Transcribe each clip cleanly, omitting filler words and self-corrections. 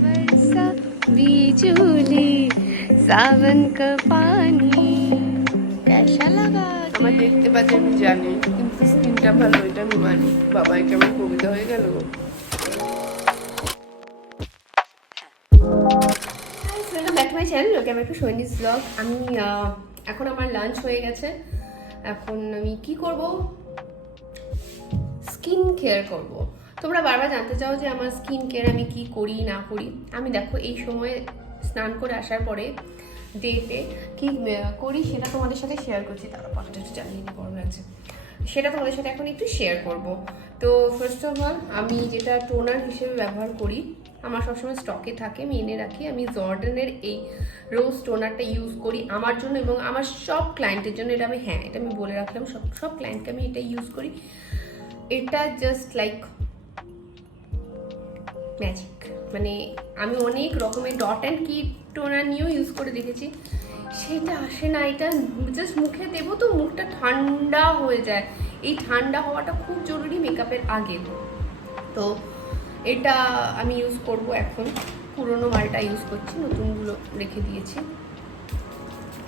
बरसा बिजुली सावन का पानी कैसा लगा? আমার দেখতে পাচ্ছি আমি জানি, কিন্তু স্কিনটা ভালো, এটা আমি মানি। বাবা, এটা আমার কবিতা হয়ে গেল। Welcome back to my channel, okay আমার একটু সৈনিস ব্লগ। আমি এখন আমার লাঞ্চ হয়ে গেছে। এখন আমি কি করব? স্কিন কেয়ার করব। তোমরা বারবার জানতে চাও যে আমার স্কিন কেয়ার আমি কি করি না করি। আমি দেখো এই সময়ে স্নান করে আসার পরে ডেটে কি করি সেটা তোমাদের সাথে শেয়ার করছি। তারা পাখটা একটু জ্বালিয়ে নিয়ে গরম লাগছে, সেটা তোমাদের সাথে এখন একটু শেয়ার করব। তো ফার্স্ট অফ অল আমি যেটা টোনার হিসেবে ব্যবহার করি, আমার সবসময় স্টকে থাকে, আমি এনে রাখি। আমি জর্ডানের এই রোজ টোনারটা ইউজ করি আমার জন্য এবং আমার সব ক্লায়েন্টের জন্য। এটা আমি বলে রাখলাম, সব ক্লায়েন্টকে আমি এটা ইউজ করি। এটা জাস্ট লাইক ম্যাজিক। মানে আমি অনেক রকমের ডট অ্যান্ড কি টোনার নিয়েও ইউজ করে দেখেছি, সেটা আসে না। এটা জাস্ট মুখে দেবো তো মুখটা ঠান্ডা হয়ে যায়। এই ঠান্ডা হওয়াটা খুব জরুরি মেকআপের আগে। তো এটা আমি ইউজ করব এখন। পুরোনো মালটা ইউজ করছি, নতুনগুলো রেখে দিয়েছি।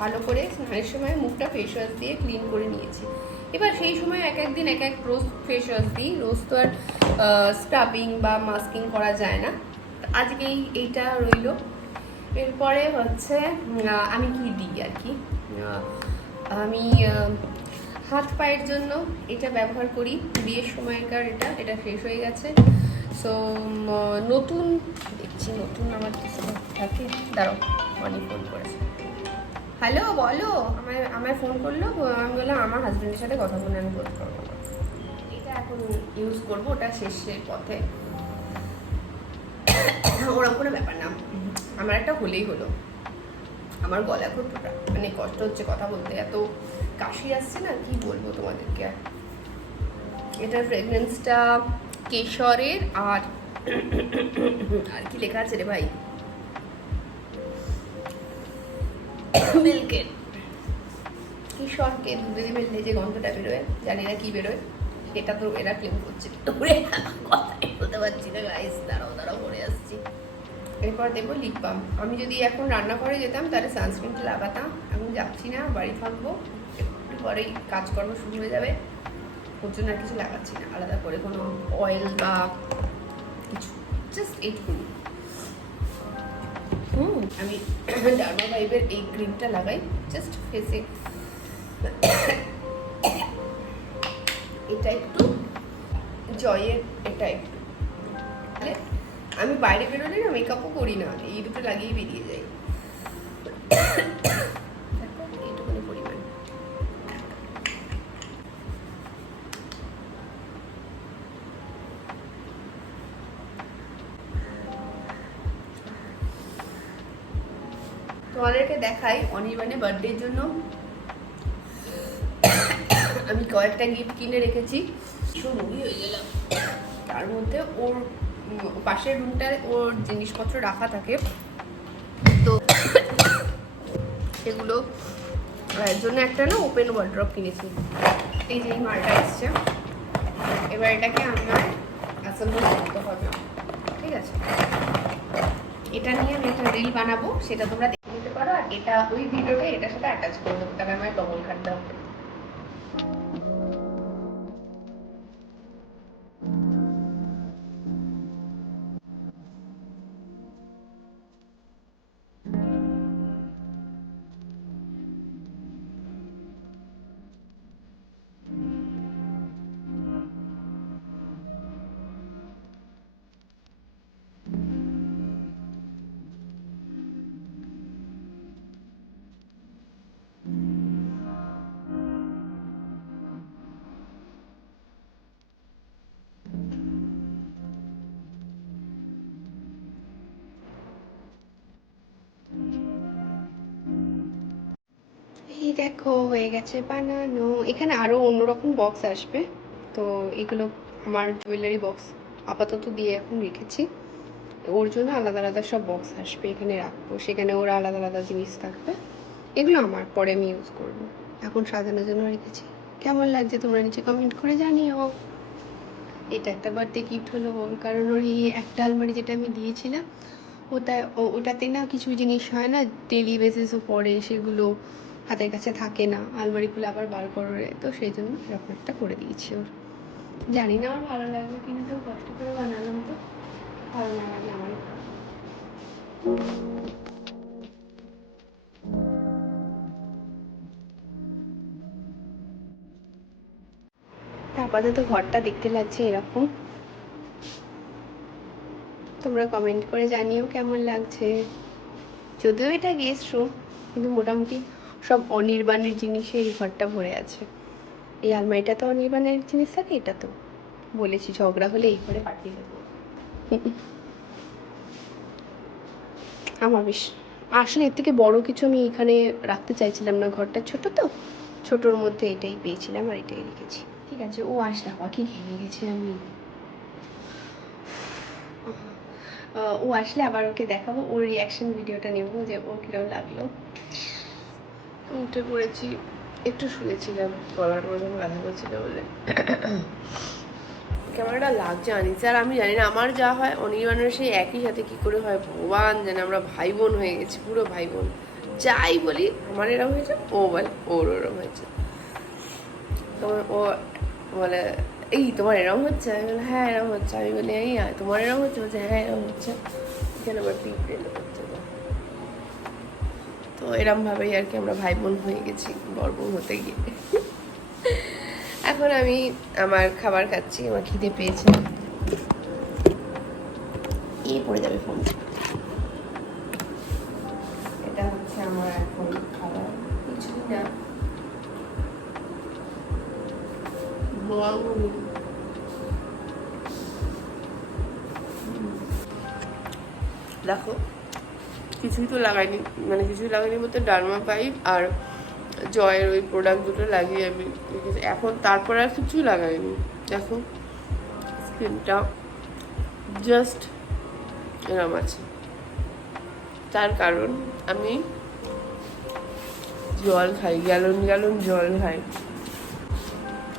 ভালো করে স্নানের সময় মুখটা ফেস ওয়াশ দিয়ে ক্লিন করে নিয়েছি। এবার সেই সময় এক একদিন এক এক রোজ ফেস ওয়াশ দিই। রোজ তো আর স্ক্রাবিং বা মাস্কিং করা যায় না। আজকেই এইটা রইল। এরপরে হচ্ছে আমি কি দিই আর কি, আমি হাত পায়ের জন্য এটা ব্যবহার করি। বিয়ের সময়কার এটা শেষ হয়ে গেছে। সো নতুন দেখছি, নতুন আমার কিছু থাকে। দাঁড়াও, অনেক ফোন করেছে। হ্যালো, বলো। আমায় ফোন করলো। আমি বললাম আমার হাজব্যান্ডের সাথে কথা বলে আমি বোধ করবো না। এটা এখন ইউজ করবো, ওটা শেষের পথে। ওরকম কোনো ব্যাপার না, আমার একটা হলেই হলো। আমার গলা খুব মানে কষ্ট হচ্ছে কথা বলতে, এত কাশি আসছে না, কি বলবো তোমাদেরকে। এটার ফ্রেগরেন্সটা কেশরের আর কি লেখা আছে রে ভাই, মিল্কের। কেশরকে দুধে মেললে যে গন্ধটা বেরোয়, জানি না কি বেরোয়, সেটা তো এরা ক্লেম করছে। কথাই বলতে পারছি না গাইস, দাঁড়াও পরে আসছি। এরপর দেবো লিপ বাম। আমি যদি এখন রান্নাঘরে যেতাম তাহলে সানস্ক্রিনটা লাগাতাম, এখন যাচ্ছি না, বাড়ি থাকবো, একটু পরেই কাজকর্ম শুরু হয়ে যাবে, ওর জন্য আর কিছু লাগাচ্ছি না আলাদা করে কোনো অয়েল বা কিছু, জাস্ট এইটুকুনি। আমি ডার্মা ভাইবের এই ক্রিমটা লাগাই জাস্ট ফেসে। এটা একটু জয়ের, এটা একটু, আমি বাইরে বেরোলে না মেকআপও করি না, এই দুটো লাগিয়ে বেরিয়ে যাই। এইটুকুনি পরিমাণ। তোমাদেরকে দেখাই অনির্বাণের বার্থডের জন্য আমি কয়েকটা গিফট কিনে রেখেছি। রুগী হয়ে গেলাম। তার মধ্যে ওর পাশের রুমটায় ওর জিনিসপত্র রাখা থাকে, তো সেগুলো জন্য একটা না ওপেন ওয়ার্ড্রপ কিনেছি। এই যে মালটা এসছে, এবার এটাকে আমার অ্যাসেম্বল করতে হবে, ঠিক আছে? এটা নিয়ে আমি একটা রিল বানাবো, সেটা তোমরা দেখে নিতে পারো। আর এটা ওই ভিডিওটা এটার সাথে অ্যাটাচ করে দেবো, তবে আমার ডবল কাটতে হবে। এই দেখো হয়ে গেছে বানানো। এখানে আরো অন্যরকম বক্স আসবে, তো এগুলো আমার জুয়েলারি বক্স আপাতত দিয়ে এখন রেখেছি। ওর জন্য আলাদা আলাদা সব বক্স আসবে, এখানে রাখবো, সেখানে ওর আলাদা আলাদা জিনিস থাকবে। এগুলো আমার, পরে আমি ইউজ করব। এখন সাজানোর জন্য রেখেছি। কেমন লাগছে তোমরা নিচে কমেন্ট করে জানিও। এটা একটা বার্থডে গিফট হলো ওর, কারণ ওর এই একটা আলমারি যেটা আমি দিয়েছিলাম ওটাতে না কিছু জিনিস হয় না, ডেলি বেসিসও পড়ে, সেগুলো হাতের কাছে থাকে না, আলমারি খুলে আবার বার করে, তো সেই জন্য এরকম একটা করে দিয়েছি ওর। জানি না ওর ভালো লাগবে কিনা, তো কষ্ট করে বানালাম, তো ভালো না লাগলে আমারই খারাপ। আপাতত ঘরটা দেখতে লাগছে এরকম। তোমরা কমেন্ট করে জানিও কেমন লাগছে। যদিও এটা গেস্ট রুম, কিন্তু মোটামুটি সব অনির্বাণের জিনিসে এই ঘরটা ভরে আছে। এই আলমারিটা তো অনির্বাণের জিনিস থাকে, এটা তো বলেছি ঝগড়া হলে এই ঘরে পাঠিয়ে দেবো। আমার বেশ আসলে এর থেকে বড় কিছু আমি এখানে রাখতে চাইছিলাম না, ঘরটা ছোট তো, ছোটোর মধ্যে এটাই পেয়েছিলাম আর এটাই রেখেছি। ঠিক আছে, ও আসলে আমাকে ঘেমে গেছে আমি। ও আসলে আবার ওকে দেখাবো, ওর রিয়াকশন ভিডিওটা নেবো যে ও কিরকম লাগলো। উঠে পড়েছি, একটু শুয়েছিলাম, গলার মধ্যে ব্যথা করছিল বলে। কেমন একটা লাগছে আনিছে, আর আমি জানি না আমার যা হয় অনির্বাণের সেই একই সাথে কি করে হয়, ভগবান জানে। আমরা ভাই বোন হয়ে গেছি, পুরো ভাই বোন। যাই বলি আমার এরকম হয়েছে, ও বলে ওর ওরম হয়েছে। তোমার ও বলে এই তোমার এরকম হচ্ছে, আমি বলি হ্যাঁ এরকম হচ্ছে। আমি বলি এই তোমার এরকম হচ্ছে, বলছে হ্যাঁ এরকম হচ্ছে। কেন আবার পিঁপড়ে হচ্ছে। তো এরমভাবেই আর কি আমরা ভাই বোন হয়ে গেছি বড় বউ হতে গিয়ে। এখন আমি আমার খাবার খাচ্ছি, আমার খিদে পেয়েছে। পড়ে যাবে ফোন। এটা হচ্ছে আমার এখন খাবার, কিছুই না। দেখো কিছুই তো লাগাইনি, মানে কিছুই লাগাইনি বলতে ডার্মা পাইপ আর জয়ের ওই প্রোডাক্ট দুটো লাগিয়ে আমি এখন, তারপর আর কিছুই লাগাইনি। দেখো স্কিনটা জাস্ট এরম আছে, তার কারণ আমি জল খাই, গ্যালন গ্যালন জল খাই।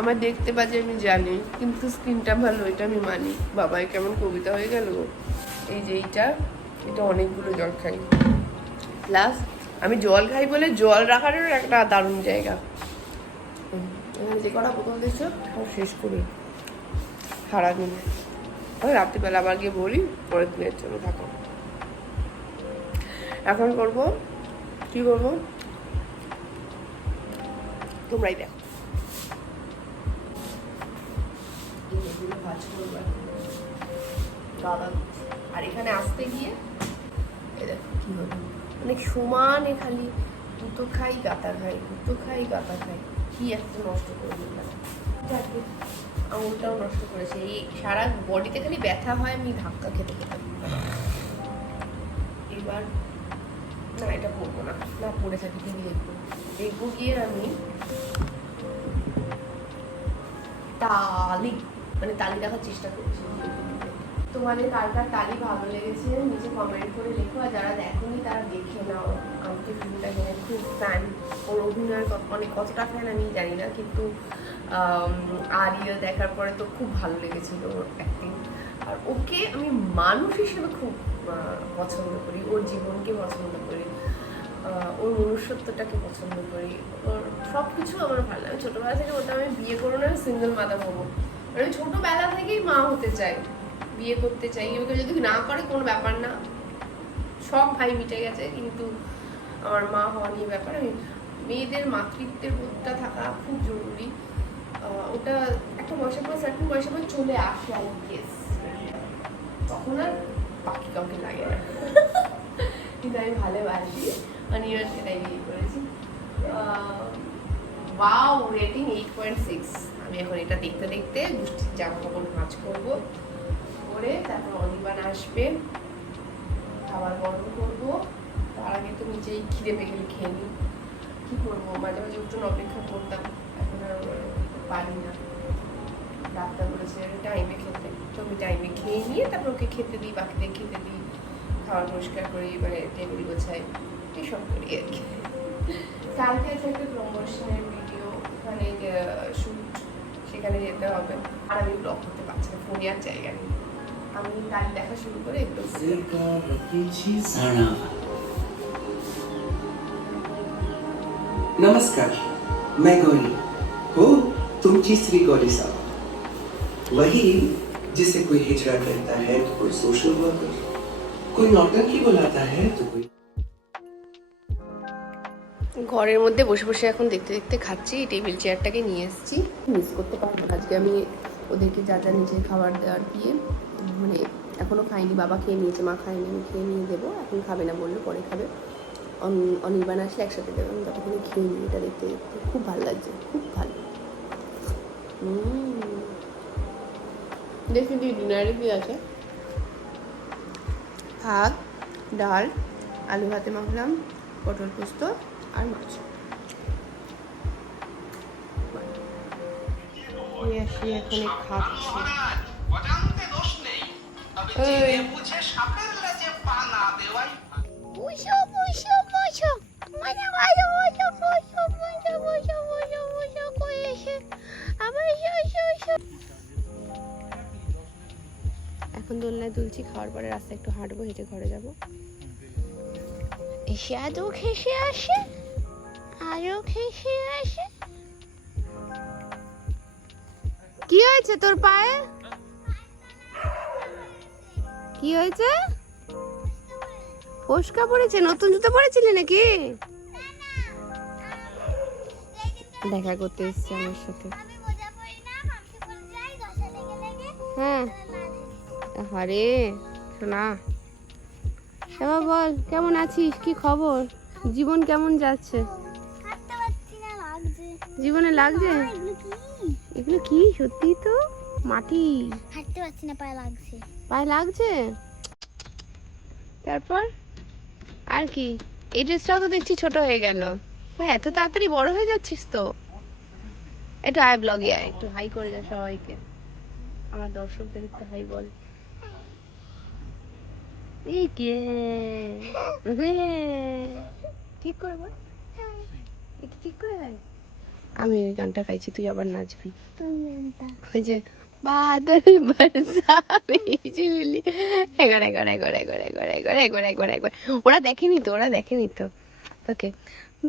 আমার দেখতে বাজে আমি জানি, কিন্তু স্কিনটা ভালো এটা আমি মানি। বাবাই কেমন কবিতা হয়ে গেল। এই যে এটা অনেকগুলো জল খাই, প্লাস আমি জল খাই বলে জল রাখারও একটা দারুণ জায়গা। এখানে যে কটা বোতল দিচ্ছ সব শেষ করি সারাদিনে, রাত্রিবেলা আবার গিয়ে বলি পরের দিনের জন্য থাকো। এখন করবো কি করবো তোমরাই দেখো। ভাজ করবো দাদা, আর এখানে আসতে গিয়ে কি হলো, অনেক সমানে খালি দুটো খাই গাতা খাই, দুটো খাই গাতা খাই, কি একটা নষ্ট করে দিলাম। আঙুলটাও নষ্ট করেছে, এই সারা বডিতে খালি ব্যথা হয়, আমি ধাক্কা খেতে খেতাম। এবার না এটা পড়বো না, না পড়ে থাকি দেখবো দেখবো গিয়ে আমি তালি, মানে তালি দেখার চেষ্টা করছি। তোমাদের কার কার তালি ভালো লেগেছে নিচে কমেন্ট করে লেখো, আর যারা দেখোনি তারা দেখে নাও। আমাকে ফিল্মটা কিনে খুব ফ্যান, ওর অভিনয়ের অনেক কতটা ফ্যান আমি জানি না, কিন্তু আরিয়া দেখার পরে তো খুব ভালো লেগেছিল ওর অ্যাক্টিং। আর ওকে আমি মানুষ হিসেবে খুব পছন্দ করি, ওর জীবনকে পছন্দ করি, ওর মনুষ্যত্বটাকে পছন্দ করি, ওর সব কিছু আমার ভালো লাগে। ছোটোবেলা থেকে বলতাম আমি বিয়ে করবো না, সিঙ্গেল মাদার হবো। আমি ছোটোবেলা থেকেই মা হতে চাই, বিয়ে করতে চাই। ওকে যদি না করে কোনো ব্যাপার না, সব ভাই মিটে গেছে, কিন্তু আমার মা হওয়া নিয়ে ব্যাপার। আমি মেয়েদের মাতৃত্বের বোধটা থাকা খুব জরুরি। ওটা একটা বয়সের পর সার্টেন বয়সের পর চলে আসে, আই গেস, তখন আর বাকি কাউকে লাগে না। কিন্তু আমি ভালোবাসি, মানে সেটাই বিয়ে করেছি। Wow, rating 8.6। আমি এখন এটা দেখতে দেখতে গোষ্ঠীর জামা কাপড় ভাঁজ করবো, করে তারপর অনির্বাণ আসবে, খাবার গরম করবো। তার আগে তো নিজেই খিদে পেয়ে গেলে খেয়ে নিই, কী করবো, মাঝে মাঝে উঠুন অপেক্ষা করতাম, এখন আর পারি না। ডাক্তার বলেছে টাইমে খেতে, তো আমি টাইমে খেয়ে নিয়ে তারপর ওকে খেতে দিই, বাকিদের খেতে দিই, খাবার পরিষ্কার করি, মানে টেবিল গোছাই, এসব করি আর কি। কালকে আছে একটা প্রমোশনের ভিডিও, ওখানে শ্যুট, সেখানে যেতে হবে। আর আমি ব্লগ করতে পারছি না, ফোনে আর জায়গা নেই। আমি তালি দেখা শুরু করে এগুলো नमस्कार, मैं गौरी। हो तुम तीसरी गौरी साहब, वही जिसे कोई हिजड़ा कहता है तो कोई सोशल वर्कर, कोई नौटंकी बुलाता है तो कोई। ঘরের মধ্যে বসে বসে এখন দেখতে দেখতে খাচ্ছি। টেবিল চেয়ারটাকে নিয়ে এসেছি, মিস করতে পারবো না। আজকে আমি ওদেরকে যা যা নিজে খাবার দেওয়ার দিয়ে মানে এখনও খাইনি, বাবা খেয়ে নিয়েছে, মা খায়নি, আমি খেয়ে নিয়ে দেবো। এখন খাবে না বললো, পরে খাবে। অনির্বাণ আসলে একসাথে দেবো, আমি ততক্ষণে খেয়ে নিই। এটা দেখতে দেখতে খুব ভালো লাগছে, খুব ভালো। দেখি ডিনারে কি আছে। ভাত, ডাল, আলু ভাতে মাখলাম, পটল পোস্ত আর মাছ। আসি এখানে খাচ্ছি। এখন দোলনায় দুলছি, খাওয়ার পরে রাস্তায় একটু হাঁটবো, হেঁটে ঘরে যাবো। এসে আদৌ ঘেসে আসে, আরো ঘেসে আসে। কি হয়েছে তোর পায়ে? কি হয়েছে? ফোসকা পড়েছে? নতুন জুতো পরেছিলি নাকি? দেখা করতে এসছে আমার সাথে। হ্যাঁ, আরে শোনা, এবার বল কেমন আছিস, কি খবর, জীবন কেমন যাচ্ছে? জীবনে লাগছে? এগুলো কি সত্যি তো মাটি? হাঁটতে পারছি না, পায়ে লাগছে। পায়ে লাগছে? তারপর আর কি? এই ড্রেসটাও তো দেখছি ছোট হয়ে গেল। এত তাড়াতাড়ি বড় হয়ে যাচ্ছিস তো। একটু আয় ব্লগে আয়, একটু হাই করে যা সবাইকে, আমার দর্শকদের একটু হাই বল। এই কে ঠিক করে বল, একটু ঠিক করে হাই। আমি ওই গানটা গাইছি, তুই আবার নাচবি। ওই যে বাদল বরসা বিজলি, একবার একবার একবার একবার একবার একবার একবার একবার একবার। ওরা দেখেনি তো, ওরা দেখেনি তো। ওকে।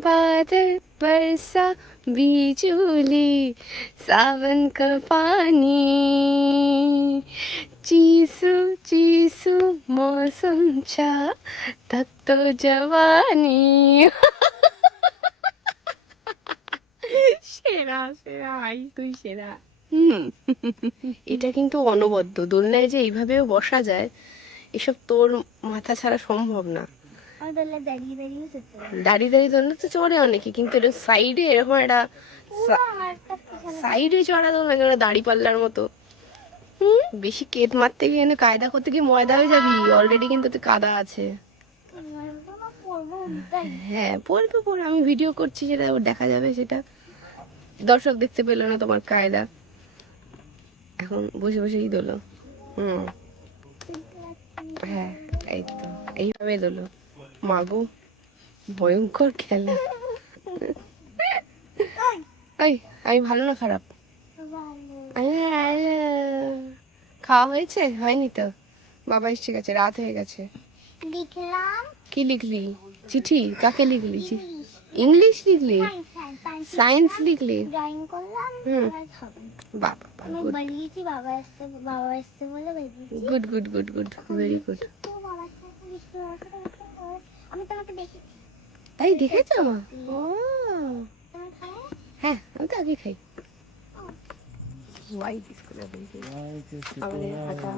बादल बरसा बिजली सावन का पानी, चीसू चीसू मौसम छा तब तो जवानी। সেরা সেরা ভাই, তুই সেরা। এটা কিন্তু অনবদ্য দোলনায় যে এইভাবেও বসা যায়, এসব তোর মাথা ছাড়া সম্ভব না। দাঁড়িয়ে দাঁড়িয়ে দোলনা তো চড়ে অনেকে, কিন্তু এটা সাইডে এরকম একটা সাইডে চড়া দোলনা, যেন দাড়ি পাল্লার মতো। বেশি কেত মারতে গিয়ে কায়দা করতে গিয়ে ময়দা হয়ে যাবি, অলরেডি কিন্তু তুই কাদা আছে। হ্যাঁ পড়বে, পড়ে আমি ভিডিও করছি, সেটা দেখা যাবে, সেটা দর্শক দেখতে পেলো না তোমার কায়দা। এখন বসে বসেই দোলো। হ্যাঁ এই তো, এইভাবে দোলো। মাগো ভয়ঙ্কর খেলা। এই আমি ভালো না খারাপ? খাওয়া হয়েছে? হয়নি তো, বাবা এসে গেছে, রাত হয়ে গেছে। লিখলাম। কি লিখলি? চিঠি? কাকে লিখলি? ইংলিশ লিখলি? সায়েন্স লিখলি? ড্রয়িং করলাম। বাবা আমি বানিয়েছি, বাবা আসতে বলে বানিয়েছি। Good good good good, very good. আমি তোমাকে দেখেছি। তাই দেখেছো? ও হ্যাঁ, আমি তো আগে খাই। হোয়াইট স্কুলে আমাদের হাঁটা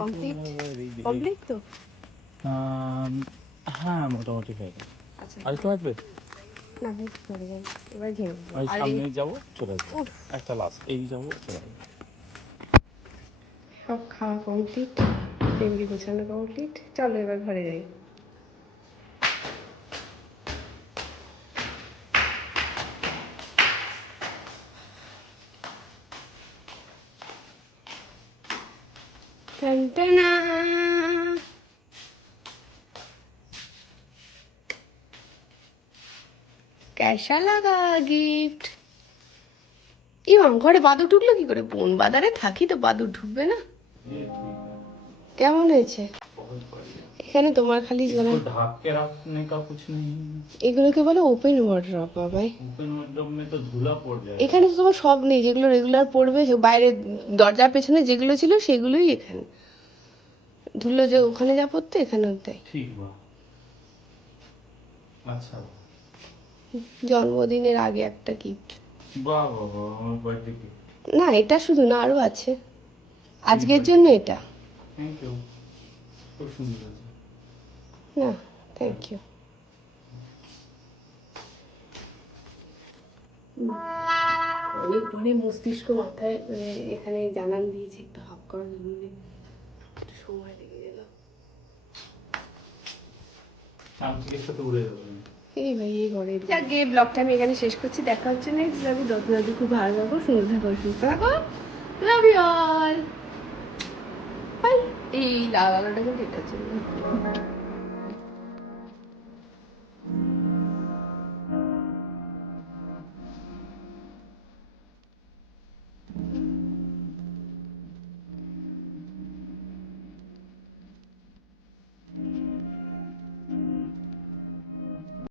কমপ্লিট, কমপ্লিট তো? হ্যাঁ মোটামুটি হয়ে গেল। আচ্ছা আর একটু আসবে? না বেশ চলে যাই, এবার ঘেমে ওই সামনে যাবো, চলে আসবো, একটা লাস্ট এই যাবো, চলে আসবো। সব খাওয়া কমপ্লিট, টেবিল গোছানো কমপ্লিট, চলো এবার ঘরে যাই। टनटना। कैसा लगा गिफ्ट? এই ঘরে বাদুর ঢুকলো কি করে? বন বাদারে থাকি তো বাদুর ঢুকবে না? কেমন হয়েছে? এখানে তোমার খালি इसको ढक के रखने का कुछ नहीं है। এগুলোকে বলে ওপেন ওয়ার্ড্রপ বাবাই। ओपन वार्डरोब में तो धूला पड़ जाएगा। এখানে তো তোমার সব নেই, যেগুলো রেগুলার পড়বে বাইরে দরজার পেছনে যেগুলো ছিল সেগুলোই এখানে। ধুলো যে ওখানে যা পড়তো এখানেও তাই। ठीक बा। अच्छा জন্মদিনের আগে একটা গিফট। वाह वाह वाह আমার বার্থডে কে। না এটা শুধু না, আরো আছে। আজকের জন্য এটা। Thank you. খুব সুন্দর আছে। না থ্যাংক ইউ। অনেক পরে মস্তিষ্ক মাথায় এখানে জানান দিয়েছে একটু হাফ করার জন্য, একটু সময় লেগে গেল। আজকের সাথে উড়ে যাবে। এই ভাই এই ঘরে যাকে ব্লগটা আমি এখানে শেষ করছি। দেখা হচ্ছে নেক্সট ব্লগে। যত্ন খুব ভালো থাকো, সুন্দর থাকো, সুস্থ থাকো। Love you all. বাই। এই লাগানোটা কিন্তু এটার জন্য।